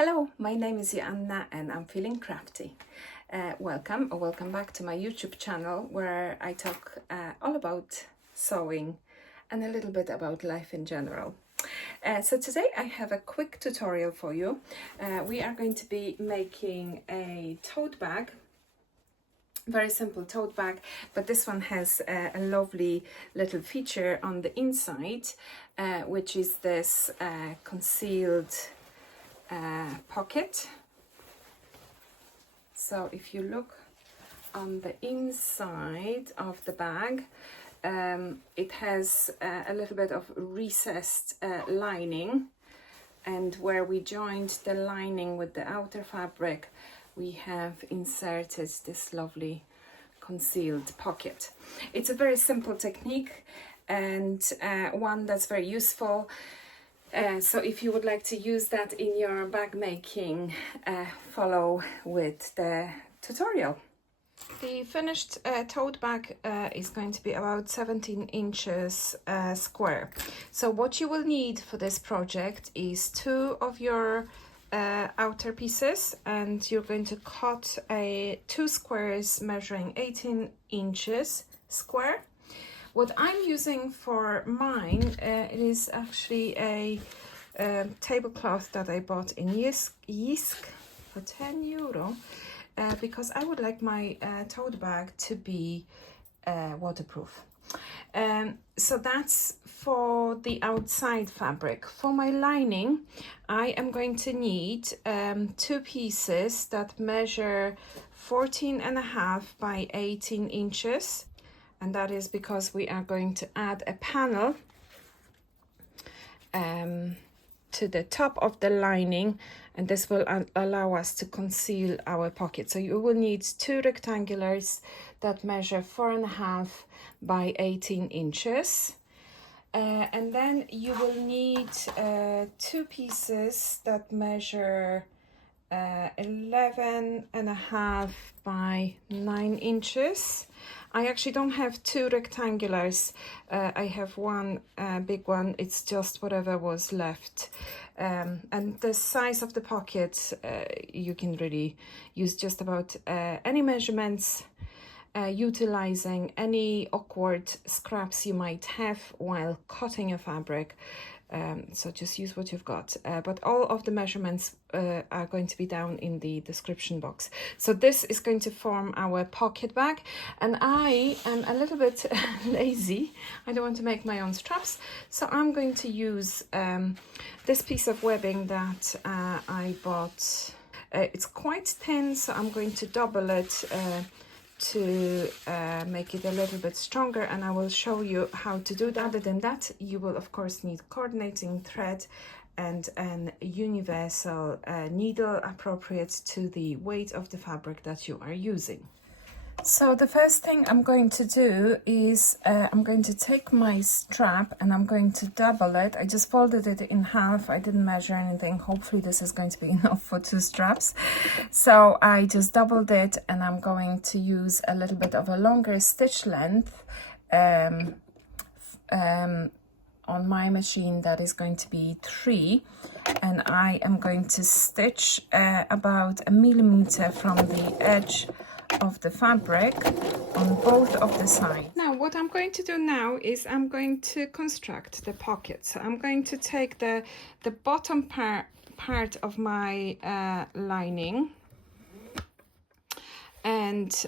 Hello, my name is Joanna and I'm feeling crafty. Welcome back to my YouTube channel where I talk all about sewing and a little bit about life in general. So today I have a quick tutorial for you. We are going to be making a tote bag. Very simple tote bag, but this one has a lovely little feature on the inside, which is this concealed pocket. So if you look on the inside of the bag, it has a little bit of recessed lining, and where we joined the lining with the outer fabric, we have inserted this lovely concealed pocket. It's a very simple technique and one that's very useful. So if you would like to use that in your bag making, follow with the tutorial. The finished tote bag is going to be about 17 inches square. So what you will need for this project is two of your outer pieces, and you're going to cut two squares measuring 18 inches square. What I'm using for mine, it is actually a tablecloth that I bought in Jysk for €10, because I would like my tote bag to be waterproof. So that's for the outside fabric. For my lining, I am going to need two pieces that measure 14.5 by 18 inches. And that is because we are going to add a panel to the top of the lining, and this will allow us to conceal our pocket. So you will need two rectangulars that measure 4.5 by 18 inches. And then you will need two pieces that measure 11.5 by 9 inches. I actually don't have two rectangulars. I have one big one. It's just whatever was left. And the size of the pocket, you can really use just about any measurements, utilizing any awkward scraps you might have while cutting your fabric. So just use what you've got, but all of the measurements are going to be down in the description box. So this is going to form our pocket bag, and I am a little bit lazy. I don't want to make my own straps, so I'm going to use this piece of webbing that I bought. It's quite thin, so I'm going to double it to make it a little bit stronger, and I will show you how to do that. Other than that, you will of course need coordinating thread and an universal needle appropriate to the weight of the fabric that you are using. So the first thing I'm going to do is I'm going to take my strap and I'm going to double it. I just folded it in half. I didn't measure anything. Hopefully this is going to be enough for two straps. So I just doubled it, and I'm going to use a little bit of a longer stitch length on my machine. That is going to be 3, and I am going to stitch about 1 millimeter from the edge of the fabric on both of the sides. Now what I'm going to do now is I'm going to construct the pocket. So I'm going to take the bottom part of my lining and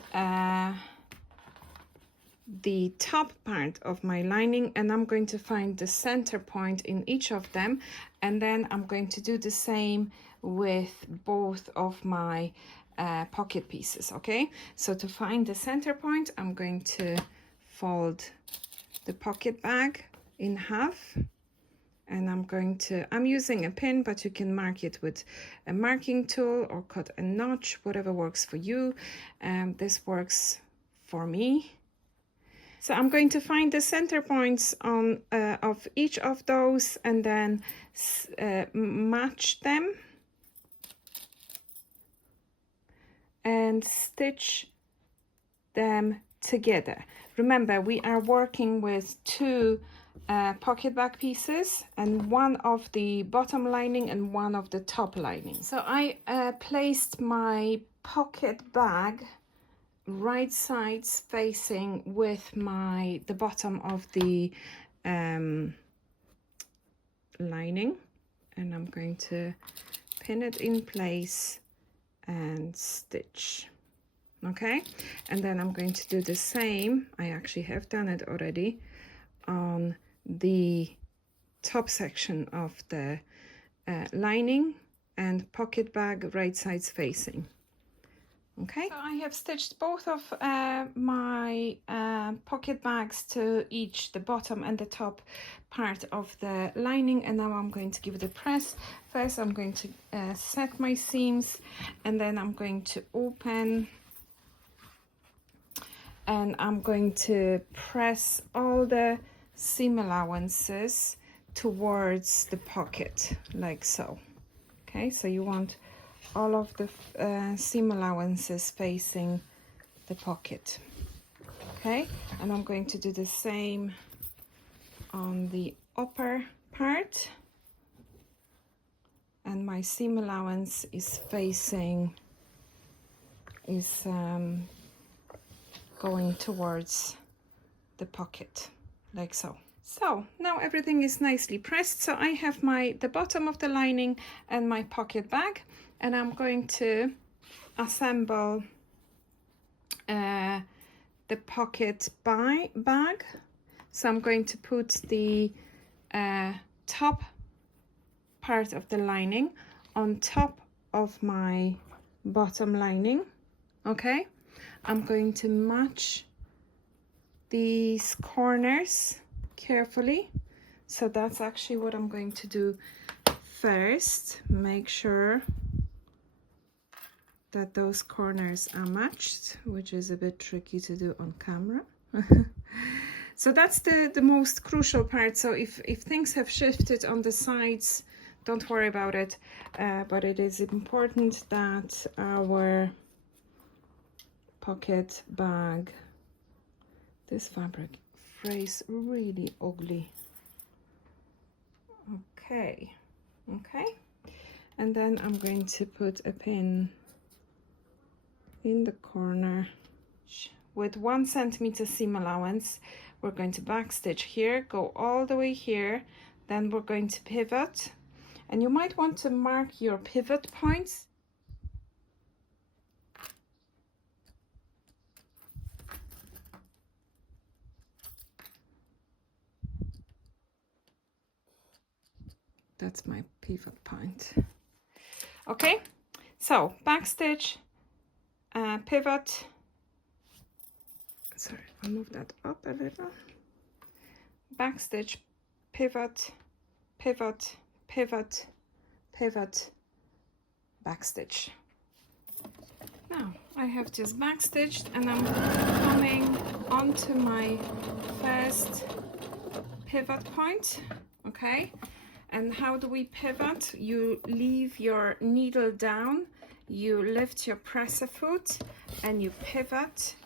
the top part of my lining, and I'm going to find the center point in each of them, and then I'm going to do the same with both of my pocket pieces. Okay, so to find the center point, I'm going to fold the pocket bag in half, and I'm using a pin, but you can mark it with a marking tool or cut a notch, whatever works for you. This works for me. So I'm going to find the center points on of each of those, and then match them and stitch them together. Remember, we are working with two pocket bag pieces, and one of the bottom lining and one of the top lining. So I placed my pocket bag right sides facing with the bottom of the lining, and I'm going to pin it in place and stitch. Okay, and then I'm going to do the same. I actually have done it already on the top section of the lining and pocket bag right sides facing. Okay, so I have stitched both of my pocket bags to each the bottom and the top part of the lining, and now I'm going to give it a press. First I'm going to set my seams, and then I'm going to open, and I'm going to press all the seam allowances towards the pocket, like so. Okay, so you want all of the seam allowances facing the pocket. Okay, and I'm going to do the same on the upper part, and my seam allowance is going towards the pocket, like so. So now everything is nicely pressed. So I have the bottom of the lining and my pocket bag, and I'm going to assemble the pocket bag. So I'm going to put the top part of the lining on top of my bottom lining. Okay, I'm going to match these corners carefully. So that's actually what I'm going to do first. Make sure that those corners are matched, which is a bit tricky to do on camera. So that's the most crucial part. So if things have shifted on the sides, don't worry about it, but it is important that our pocket bag, this fabric frays really ugly. Okay, and then I'm going to put a pin in the corner with 1 centimeter seam allowance. We're going to backstitch here, go all the way here, then we're going to pivot, and you might want to mark your pivot points. That's my pivot point. Okay, so backstitch, pivot. Sorry, I'll move that up a little. Backstitch, pivot, pivot, pivot, pivot, backstitch. Now I have just backstitched, and I'm coming onto my first pivot point. Okay, and how do we pivot? You leave your needle down, you lift your presser foot, and you pivot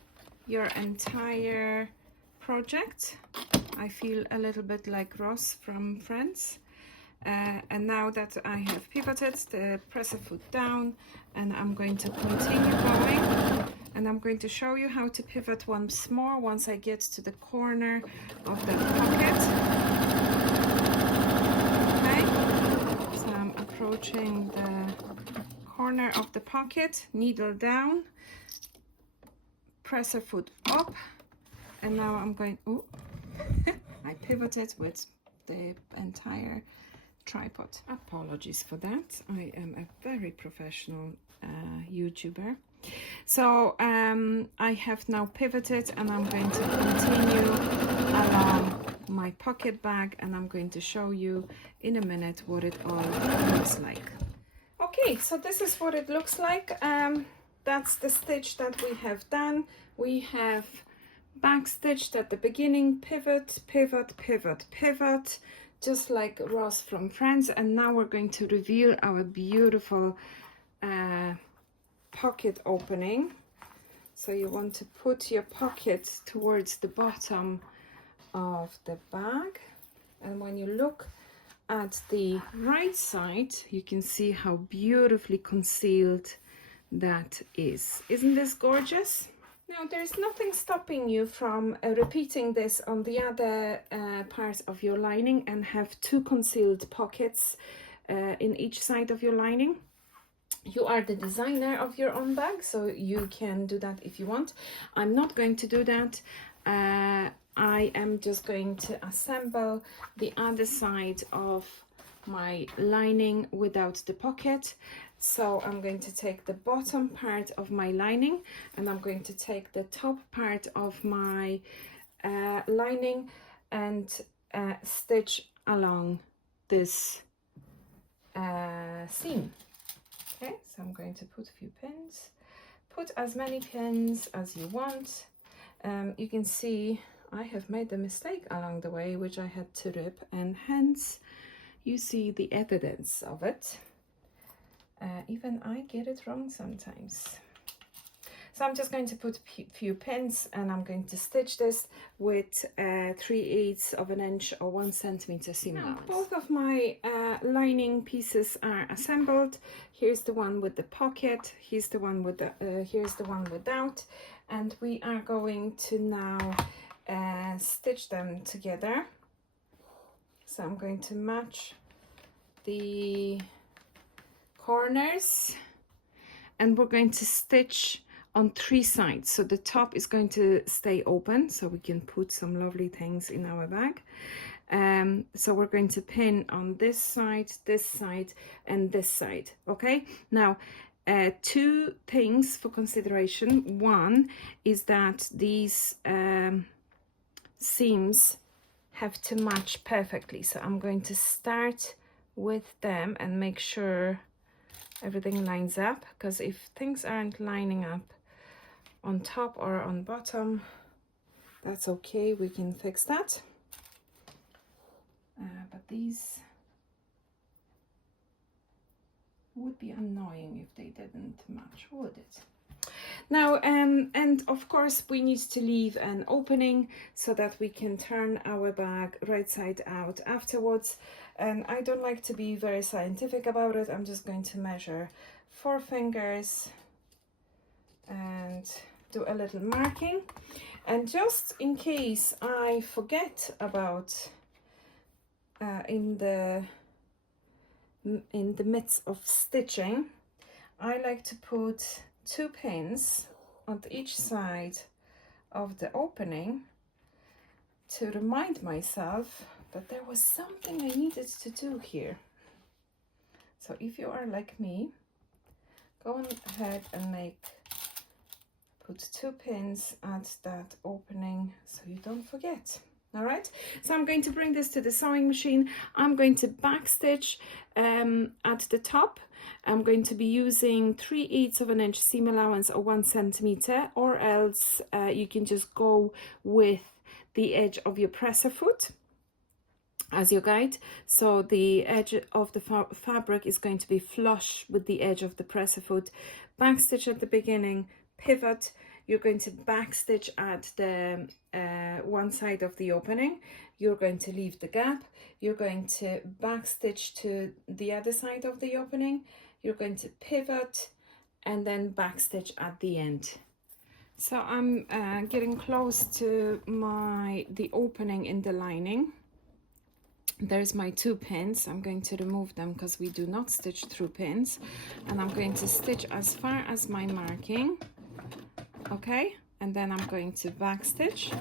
your entire project. I feel a little bit like Ross from Friends. And now that I have pivoted the presser foot down, and I'm going to continue going, and I'm going to show you how to pivot once more once I get to the corner of the pocket. Okay, so I'm approaching the corner of the pocket, needle down, presser foot up, and now I'm going, ooh, I pivoted with the entire tripod. Apologies for that. I am a very professional YouTuber. So I have now pivoted, and I'm going to continue along my pocket bag, and I'm going to show you in a minute what it all looks like. Okay, so this is what it looks like. That's the stitch that we have done. We have back stitched at the beginning, pivot, pivot, pivot, pivot, just like Ross from Friends. And now we're going to reveal our beautiful pocket opening. So you want to put your pocket towards the bottom of the bag, And when you look at the right side, you can see how beautifully concealed that is. Isn't this gorgeous? Now, there's nothing stopping you from repeating this on the other part of your lining and have 2 concealed pockets in each side of your lining. You are the designer of your own bag, so you can do that if you want. I'm not going to do that. I am just going to assemble the other side of my lining without the pocket. So I'm going to take the bottom part of my lining and I'm going to take the top part of my lining and stitch along this seam. Okay, so I'm going to put a few pins. Put as many pins as you want. You can see I have made a mistake along the way, which I had to rip, and hence you see the evidence of it. Even I get it wrong sometimes. So I'm just going to put a few pins and I'm going to stitch this with 3/8 of an inch or 1 centimeter seam allowance. Both of my lining pieces are assembled. Here's the one with the pocket. Here's the one with the here's the one without, and we are going to now stitch them together. So I'm going to match the corners and we're going to stitch on 3 sides. So the top is going to stay open so we can put some lovely things in our bag. So we're going to pin on this side, and this side. Okay, now 2 things for consideration. One is that these seams have to match perfectly, so I'm going to start with them and make sure everything lines up, because if things aren't lining up on top or on bottom, that's okay, we can fix that. But these would be annoying if they didn't match, would it? Now, and of course we need to leave an opening so that we can turn our bag right side out afterwards. And I don't like to be very scientific about it. I'm just going to measure 4 fingers and do a little marking. And just in case I forget about in the midst of stitching, I like to put 2 pins on each side of the opening to remind myself that there was something I needed to do here. So if you are like me, go ahead and put 2 pins at that opening so you don't forget. All right, so I'm going to bring this to the sewing machine. I'm going to backstitch at the top. I'm going to be using 3/8 of an inch seam allowance or 1 centimeter, or else you can just go with the edge of your presser foot as your guide. So the edge of the fabric is going to be flush with the edge of the presser foot. Backstitch at the beginning, pivot. You're going to backstitch at the one side of the opening. You're going to leave the gap. You're going to backstitch to the other side of the opening. You're going to pivot and then backstitch at the end. So I'm getting close to the opening in the lining. There's my 2 pins. I'm going to remove them because we do not stitch through pins, and I'm going to stitch as far as my marking. Okay, and then I'm going to backstitch,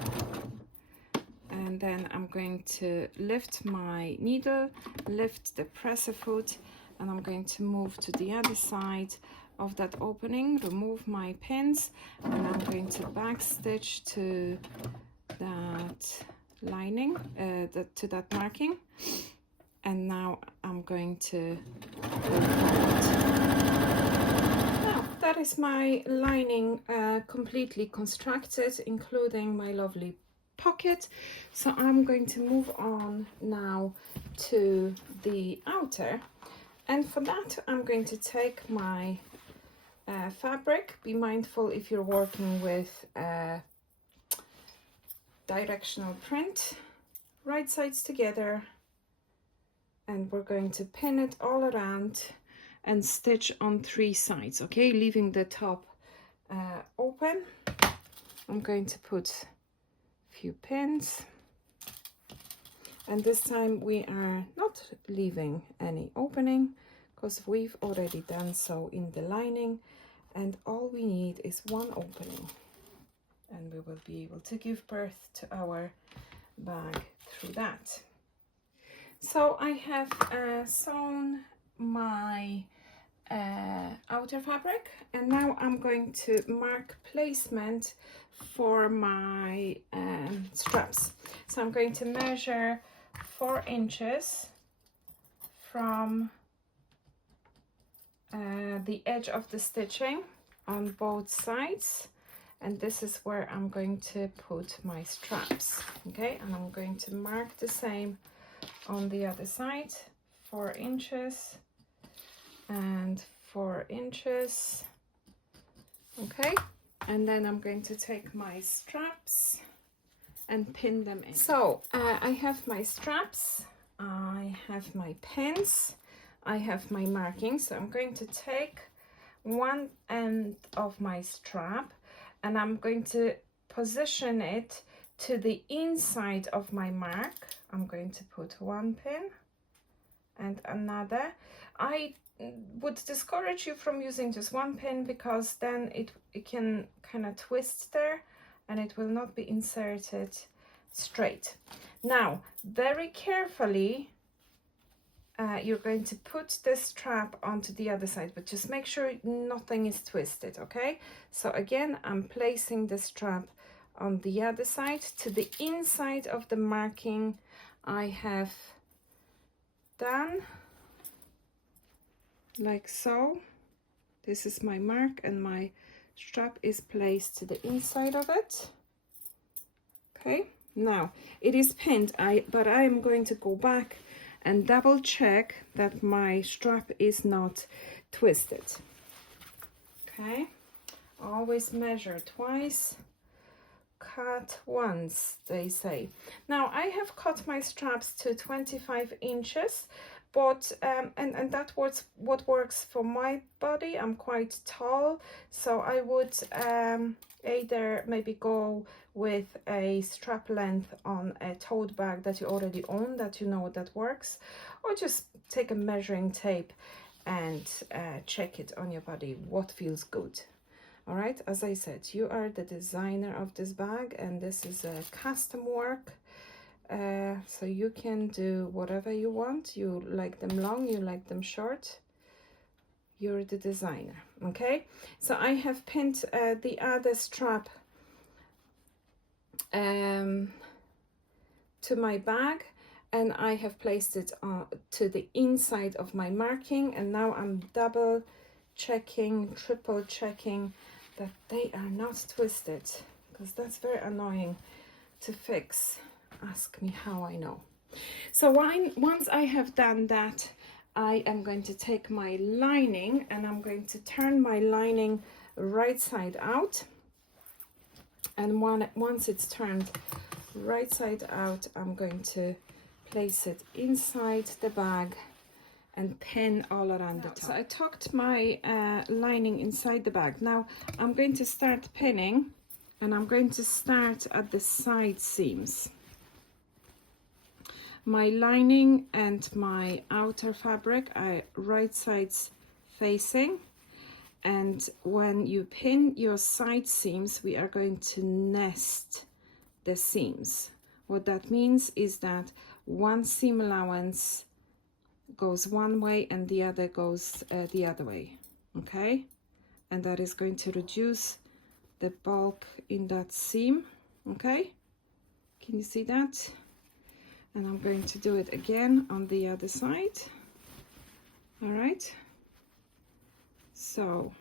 and then I'm going to lift my needle, lift the presser foot, and I'm going to move to the other side of that opening, remove my pins, and I'm going to backstitch to that lining, to that marking, and now I'm going to now that is my lining completely constructed, including my lovely pocket. So I'm going to move on now to the outer, and for that I'm going to take my fabric. Be mindful if you're working with directional print, right sides together, and we're going to pin it all around and stitch on 3 sides, okay, leaving the top open. I'm going to put a few pins, and this time we are not leaving any opening because we've already done so in the lining, and all we need is one opening, and we will be able to give birth to our bag through that. So I have sewn my outer fabric, and now I'm going to mark placement for my straps. So I'm going to measure 4 inches from the edge of the stitching on both sides, and this is where I'm going to put my straps, okay, and I'm going to mark the same on the other side, 4 inches and 4 inches, okay, and then I'm going to take my straps and pin them in. So I have my straps, I have my pins, I have my markings. So I'm going to take one end of my strap and I'm going to position it to the inside of my mark. I'm going to put one pin and another. I would discourage you from using just one pin because then it can kind of twist there and it will not be inserted straight. Now, very carefully, you're going to put this strap onto the other side, but just make sure nothing is twisted, okay? So again, I'm placing the strap on the other side to the inside of the marking I have done, like so. This is my mark and my strap is placed to the inside of it. Okay, now it is pinned, but I am going to go back and double check that my strap is not twisted. Okay, always measure twice, cut once, they say. Now I have cut my straps to 25 inches, but and that was what works for my body. I'm quite tall, so I would either maybe go with a strap length on a tote bag that you already own, that you know that works, or just take a measuring tape and check it on your body what feels good. All right, as I said, you are the designer of this bag and this is a custom work, so you can do whatever you want. You like them long, you like them short, you're the designer. Okay, so I have pinned the other strap to my bag, and I have placed it to the inside of my marking, and now I'm double checking, triple checking that they are not twisted, because that's very annoying to fix. Ask me how I know. So once I have done that, I am going to take my lining and I'm going to turn my lining right side out, and once it's turned right side out, I'm going to place it inside the bag and pin all around the top. So I tucked my lining inside the bag. Now I'm going to start pinning, and I'm going to start at the side seams. My lining and my outer fabric are right sides facing, and when you pin your side seams, we are going to nest the seams. What that means is that one seam allowance goes one way and the other goes the other way, okay? And that is going to reduce the bulk in that seam, okay? Can you see that? And I'm going to do it again on the other side. All right, so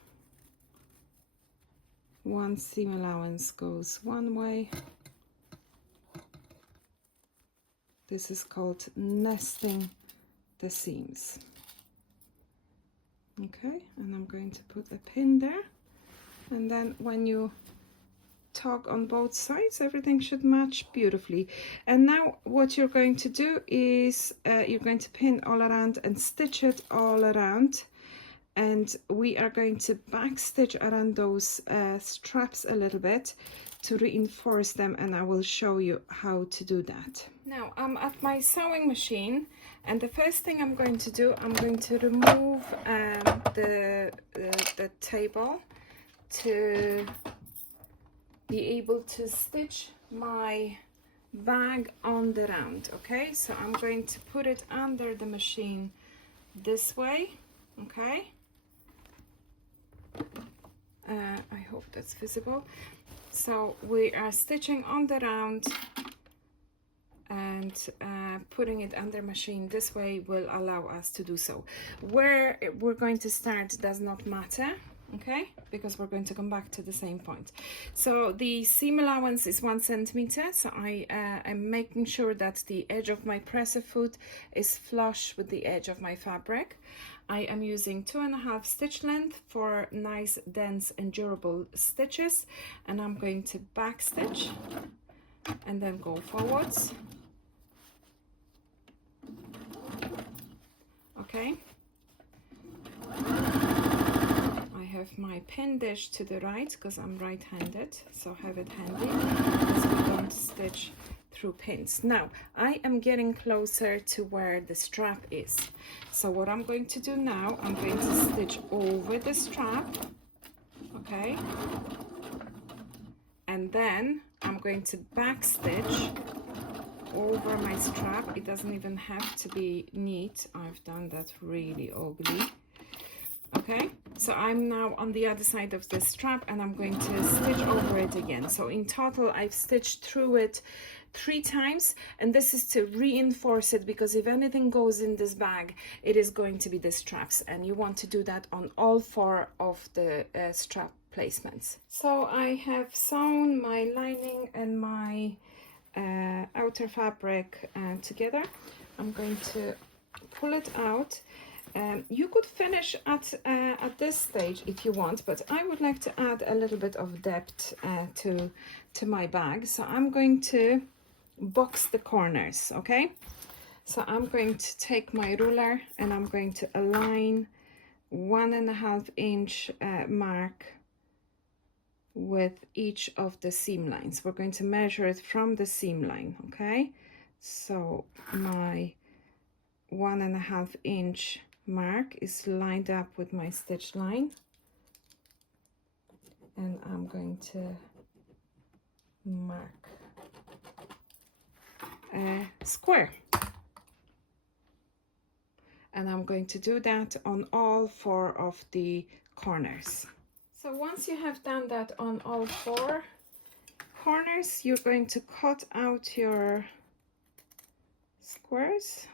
one seam allowance goes one way. This is called nesting the seams. Okay, and I'm going to put a pin there, and then when you tug on both sides, everything should match beautifully. And now what you're going to do is you're going to pin all around and stitch it all around, and we are going to back stitch around those straps a little bit to reinforce them, and I will show you how to do that. Now I'm at my sewing machine, and the first thing I'm going to do, I'm going to remove the table to be able to stitch my bag on the round. Okay, so I'm going to put it under the machine this way. Okay, I hope that's visible. So we are stitching on the round and putting it under machine this way will allow us to do so. Where we're going to start does not matter, okay, because we're going to come back to the same point. So the seam allowance is 1 centimeter, so I am making sure that the edge of my presser foot is flush with the edge of my fabric. I am using 2.5 stitch length for nice, dense and durable stitches, and I'm going to back stitch and then go forwards. Okay, I have my pin dish to the right because I'm right-handed, so have it handy because we don't stitch through pins. Now I am getting closer to where the strap is, so what I'm going to do now, I'm going to stitch over the strap, okay, and then I'm going to back stitch over my strap. It doesn't even have to be neat. I've done that really ugly. Okay, so I'm now on the other side of the strap and I'm going to stitch over it again. So in total I've stitched through it 3 times, and this is to reinforce it, because if anything goes in this bag, it is going to be the straps, and you want to do that on all 4 of the strap placements. So I have sewn my lining and my outer fabric together. I'm going to pull it out. You could finish at this stage if you want, but I would like to add a little bit of depth to my bag, so I'm going to box the corners. Okay, so I'm going to take my ruler and I'm going to align 1.5 inch mark with each of the seam lines. We're going to measure it from the seam line. Okay, so my 1.5 inch mark is lined up with my stitch line, and I'm going to mark a square, and I'm going to do that on all 4 of the corners. So once you have done that on all 4 corners, you're going to cut out your squares.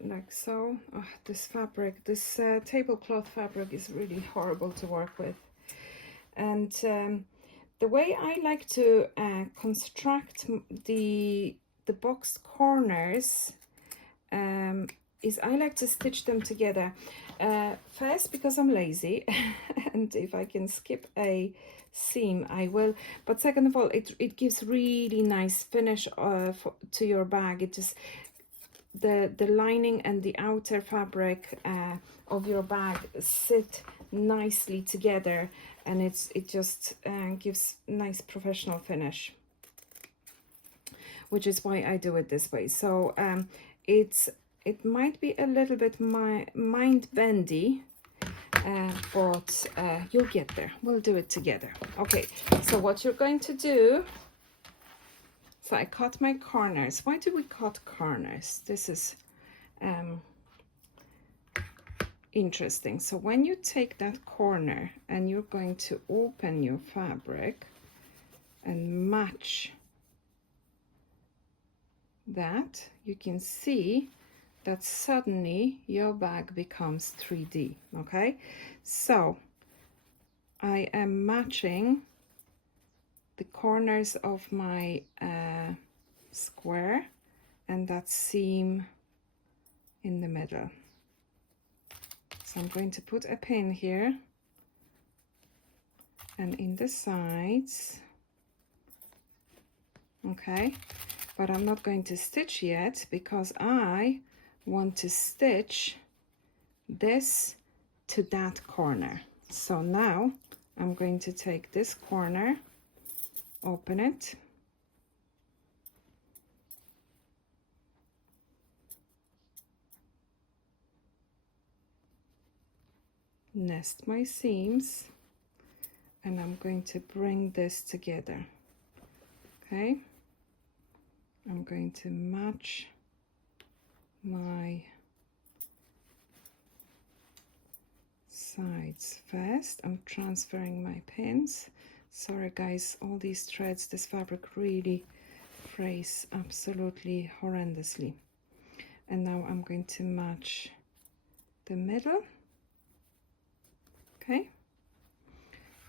Like so. Oh, this fabric, this tablecloth fabric is really horrible to work with. And the way I like to construct the boxed corners is I like to stitch them together. First, because I'm lazy, and if I can skip a seam I will, but second of all, it gives really nice finish to your bag. It just, the lining and the outer fabric of your bag sit nicely together, and it just gives nice professional finish, which is why I do it this way. So it might be a little bit mind bendy, but you'll get there. We'll do it together. Okay, so what you're going to do, so I cut my corners. Why do we cut corners? This is interesting. So when you take that corner and you're going to open your fabric and match that, you can see that suddenly your bag becomes 3D. Okay, so I am matching the corners of my square and that seam in the middle. So I'm going to put a pin here and in the sides, okay, but I'm not going to stitch yet because I want to stitch this to that corner. So now I'm going to take this corner, open it, nest my seams, and I'm going to bring this together. Okay, I'm going to match my sides first. I'm transferring my pins. Sorry guys, all these threads, this fabric really frays absolutely horrendously. And now I'm going to match the middle. Okay,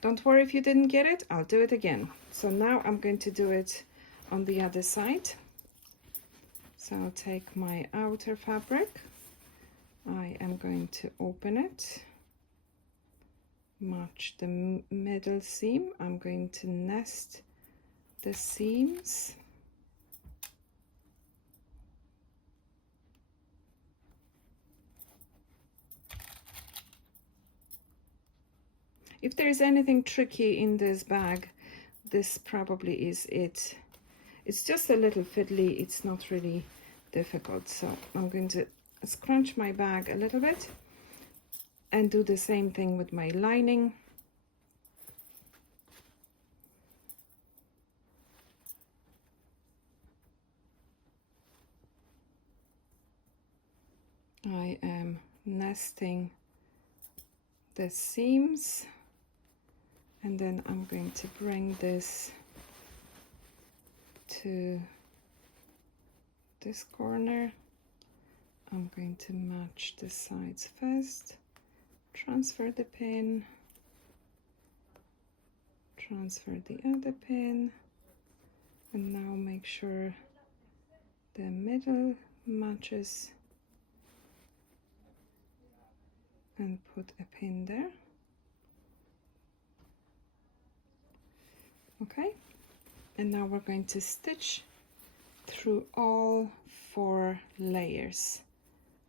don't worry if you didn't get it, I'll do it again. So now I'm going to do it on the other side. So I'll take my outer fabric, I am going to open it, match the middle seam, I'm going to nest the seams, if there is anything tricky in this bag, this probably is it. It's just a little fiddly, it's not really difficult. So I'm going to scrunch my bag a little bit and do the same thing with my lining. I am nesting the seams, and then I'm going to bring this to this corner. I'm going to match the sides first, transfer the pin, transfer the other pin, and now make sure the middle matches and put a pin there. Okay, and now we're going to stitch through all 4 layers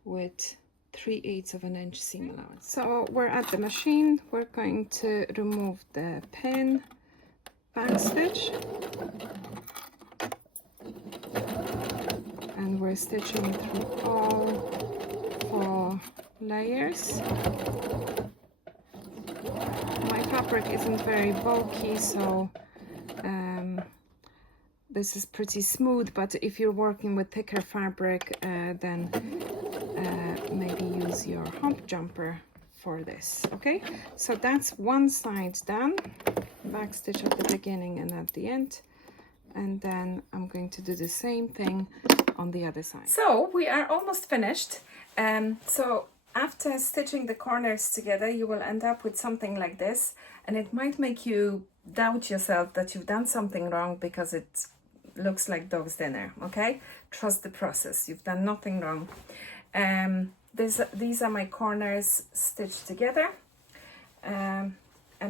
with 3/8 of an inch seam allowance. So we're at the machine, we're going to remove the pin, back stitch, and we're stitching through all 4 layers. My fabric isn't very bulky, so this is pretty smooth, but if you're working with thicker fabric, then maybe use your hump jumper for this. Okay, so that's one side done, back stitch at the beginning and at the end, and then I'm going to do the same thing on the other side. So we are almost finished. So after stitching the corners together, you will end up with something like this, and it might make you doubt yourself that you've done something wrong because it looks like dog's dinner. Okay, trust the process, you've done nothing wrong. These are my corners stitched together, and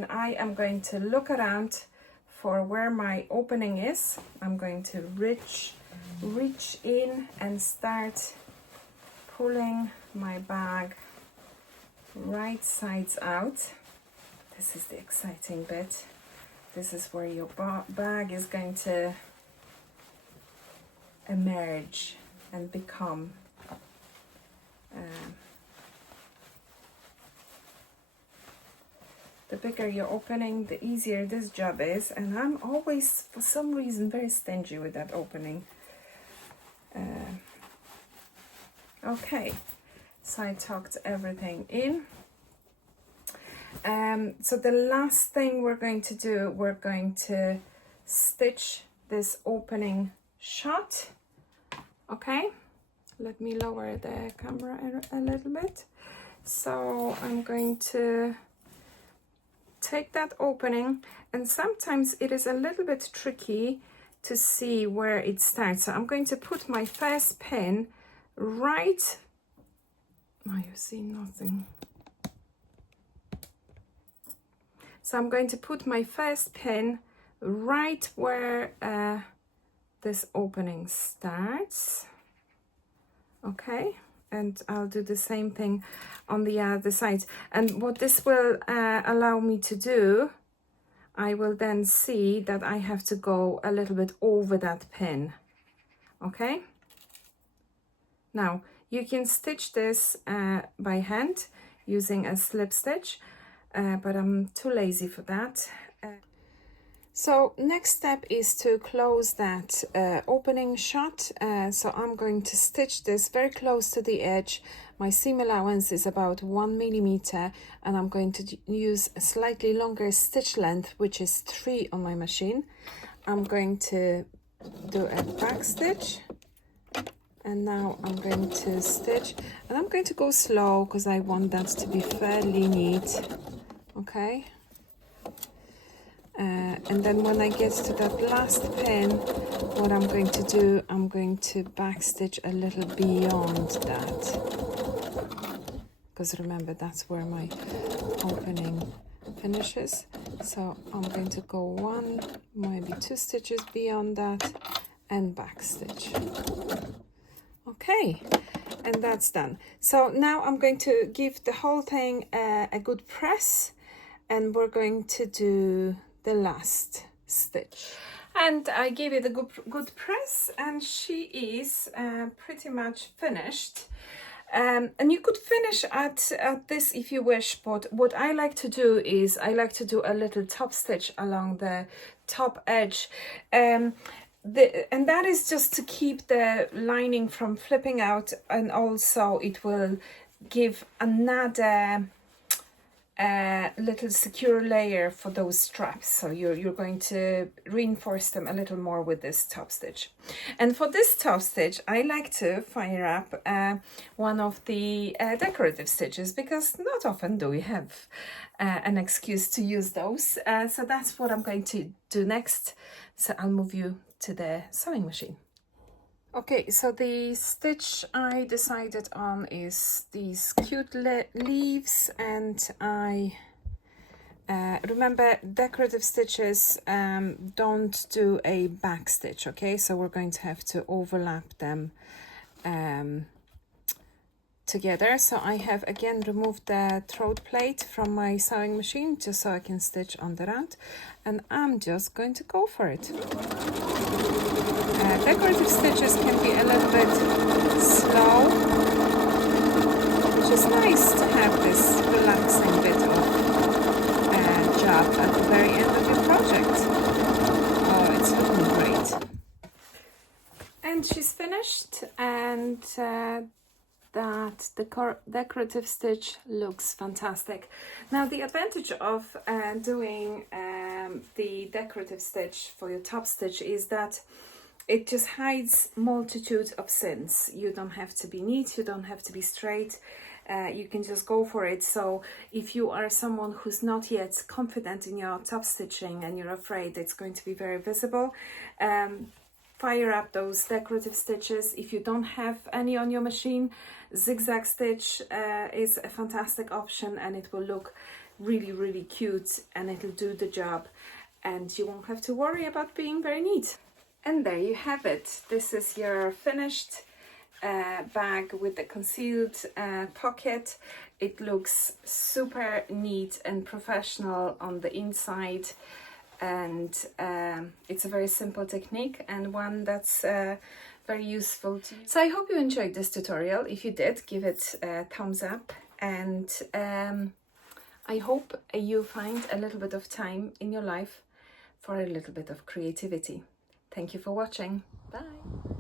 I am going to look around for where my opening is. I'm going to reach in and start pulling my bag right sides out. This is the exciting bit. This is where your bag is going to emerge and become the bigger your opening, the easier this job is, and I'm always, for some reason, very stingy with that opening. Okay, so I tucked everything in. So the last thing we're going to do, we're going to stitch this opening shut. Okay, let me lower the camera a little bit. So I'm going to take that opening, and sometimes it is a little bit tricky to see where it starts. So I'm going to put my first pin right, oh, you see nothing. So I'm going to put my first pin right where this opening starts. Okay, and I'll do the same thing on the other side. And what this will allow me to do, I will then see that I have to go a little bit over that pin. Okay, now you can stitch this by hand using a slip stitch, but I'm too lazy for that. So next step is to close that opening shut. So I'm going to stitch this very close to the edge. My seam allowance is about 1 millimeter, and I'm going to use a slightly longer stitch length, which is 3 on my machine. I'm going to do a back stitch, and now I'm going to stitch, and I'm going to go slow because I want that to be fairly neat. Okay. And then when I get to that last pin, what I'm going to do, I'm going to backstitch a little beyond that. Because remember, that's where my opening finishes. So I'm going to go 1, maybe 2 stitches beyond that and backstitch. Okay, and that's done. So now I'm going to give the whole thing a good press, and we're going to do the last stitch. And I gave it a good press, and she is pretty much finished. And you could finish at this if you wish, but what I like to do is I like to do a little top stitch along the top edge. And that is just to keep the lining from flipping out, and also it will give another little secure layer for those straps. So you're going to reinforce them a little more with this top stitch. And for this top stitch, I like to fire up one of the decorative stitches, because not often do we have an excuse to use those. So that's what I'm going to do next. So I'll move you to the sewing machine. Okay, so the stitch I decided on is these cute leaves, and I remember decorative stitches don't do a back stitch, okay? So we're going to have to overlap them together. So I have again removed the throat plate from my sewing machine just so I can stitch on the round, and I'm just going to go for it. Decorative stitches can be a little bit slow, which is nice to have this relaxing bit of job at the very end of your project. Oh, it's looking great. And she's finished, and that decorative stitch looks fantastic. Now the advantage of doing the decorative stitch for your top stitch is that it just hides multitude of seams. You don't have to be neat, you don't have to be straight, you can just go for it. So if you are someone who's not yet confident in your top stitching and you're afraid it's going to be very visible, fire up those decorative stitches. If you don't have any on your machine, zigzag stitch is a fantastic option, and it will look really, really cute, and it'll do the job, and you won't have to worry about being very neat. And there you have it. This is your finished bag with the concealed pocket. It looks super neat and professional on the inside, and it's a very simple technique and one that's very useful to you. So I hope you enjoyed this tutorial. If you did, give it a thumbs up, and I hope you find a little bit of time in your life for a little bit of creativity. Thank you for watching. Bye.